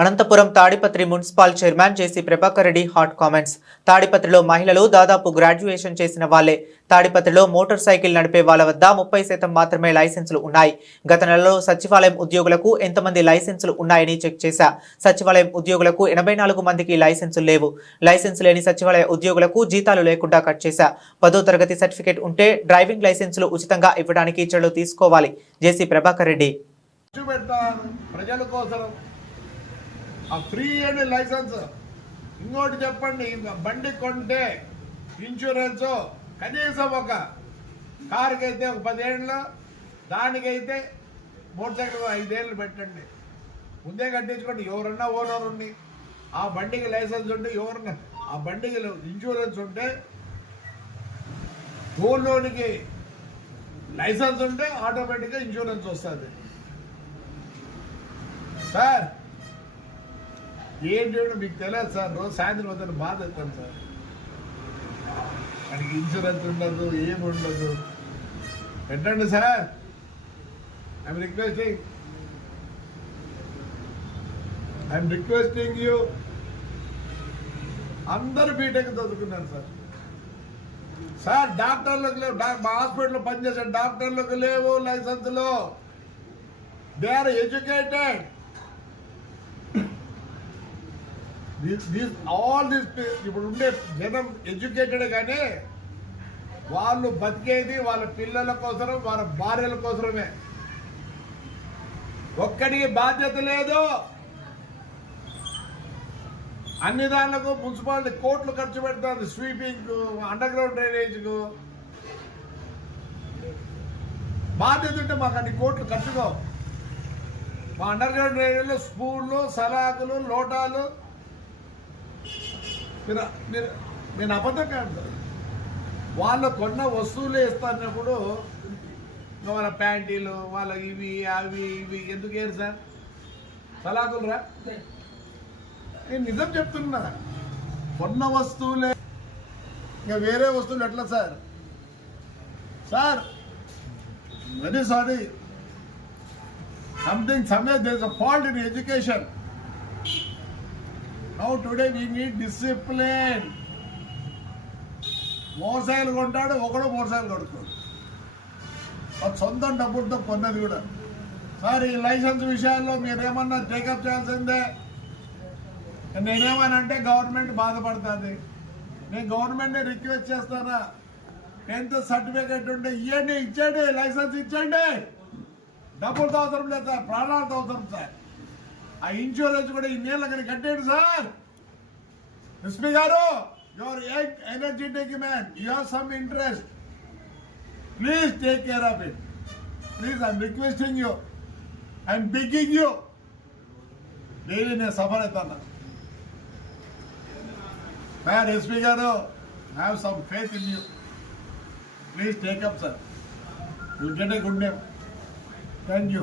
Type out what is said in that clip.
Anantapuram Tadipatri municipal chairman JC Prabhakar Reddy hot comments. తాడిపత్రిలో మహిళలు దాదాపు గ్రాడ్యుయేషన్ చేసిన వాళ్ళే తాడిపత్రిలో మోటార్ సైకిల్ నడిపే వాళ్ళ వద్ద ముప్పై శాతం మాత్రమే లైసెన్సులు ఉన్నాయి. గత నెలలో సచివాలయం ఉద్యోగులకు ఎంతమంది లైసెన్సులు ఉన్నాయని చెక్ చేశా. సచివాలయం ఉద్యోగులకు ఎనభై నాలుగు మందికి లైసెన్సులు లేవు. లైసెన్స్ లేని సచివాలయ ఉద్యోగులకు జీతాలు లేకుండా కట్ చేశా. పదో తరగతి సర్టిఫికేట్ ఉంటే డ్రైవింగ్ లైసెన్సులు ఉచితంగా ఇవ్వడానికి చర్యలు తీసుకోవాలి. జేసీ ప్రభాకర్ రెడ్డి. ప్రజల కోసం ఆ ఫ్రీ అండ్ లైసెన్స్. ఇంకోటి చెప్పండి ఇంకా బండి కొంటే ఇన్సూరెన్స్ కనీసం ఒక కారుకి అయితే ఒక పదేళ్ళు దానికైతే మోటార్ సైకిల్ ఐదేళ్ళు పెట్టండి. ముందే కట్టించుకోండి ఎవరన్నా ఓనర్ ఉండి ఆ బండికి లైసెన్స్ ఉంటే ఎవరన్నా ఆ బండికి ఇన్సూరెన్స్ ఉంటే ఊళ్ళోనికి లైసెన్స్ ఉంటే ఆటోమేటిక్గా ఇన్సూరెన్స్ వస్తుంది. సార్ ఏంటి అంటే మీకు తెలియదు సార్. రోజు సాయంత్రం అతను బాధ అవుతాను సార్. వాడికి ఇన్సూరెన్స్ ఉండదు ఏం ఉండదు. పెట్టండి sir. I'm requesting I'm requesting you అందరు బీటెక్ చదువుకున్నారు సార్. సార్ డాక్టర్లకు లేవు. మా హాస్పిటల్లో పనిచేసే డాక్టర్లకు లేవు లైసెన్స్లో. They are educated all this ఇప్పుడు ఉండే జనం ఎడ్యుకేటెడ్ కానీ వాళ్ళు బతికేది వాళ్ళ పిల్లల కోసం వాళ్ళ భార్యల కోసమే ఒక్కడికి బాధ్యత లేదు. అన్ని దానిలకు మున్సిపాలిటీ కోట్లు ఖర్చు పెడుతుంది స్వీపింగ్ అండర్ గ్రౌండ్ డ్రైనేజ్కు. బాధ్యత ఉంటే మాకు అన్ని కోట్లు ఖర్చుకో మా అండర్ గ్రౌండ్ డ్రైనేజ్లో స్పూన్లు సలాకులు లోటాలు మీరు మీరు నేను అబద్ధం కాదు. వాళ్ళు కొన్న వస్తువులు ఇస్తున్నప్పుడు వాళ్ళ ప్యాంటీలు వాళ్ళ ఇవి అవి ఇవి ఎందుకు ఏరు సార్? సలాకులు రా. నేను నిజం చెప్తున్నా. కొన్న వస్తువులే ఇంకా వేరే వస్తువులు ఎట్లా sir? Sir very sorry. Something somewhere there is a fault in education now today we need discipline motorcycle కొంటాడు ఒకడు మోటార్ సైకిల్ కొడుతాడు సొంతం డబ్బులతో కొన్నది కూడా. సార్ ఈ లైసెన్స్ విషయాల్లో మీరేమన్నా టేకప్ చేయాల్సిందే? నేనేమనంటే గవర్నమెంట్ బాధపడుతుంది. నేను గవర్నమెంట్ని రిక్వెస్ట్ చేస్తానా? టెన్త్ సర్టిఫికేట్ ఉంటే ఇవ్వండి ఇచ్చేయండి లైసెన్స్ ఇచ్చేయండి. డబ్బులతో అవసరం లేదు సార్ ప్రాణాలతో అవసరం సార్. ఆ ఇన్సూరెన్స్ కూడా ఇన్నేళ్ళు అక్కడ కట్టేయండి సార్. ఎస్పీ గారు your energetic man you have some interest please take care of it please I'm requesting you I'm begging you daily నేను సఫర్ అవుతాను సార్ ఎస్పీ గారు have some faith in you please take up sir you get a good name thank you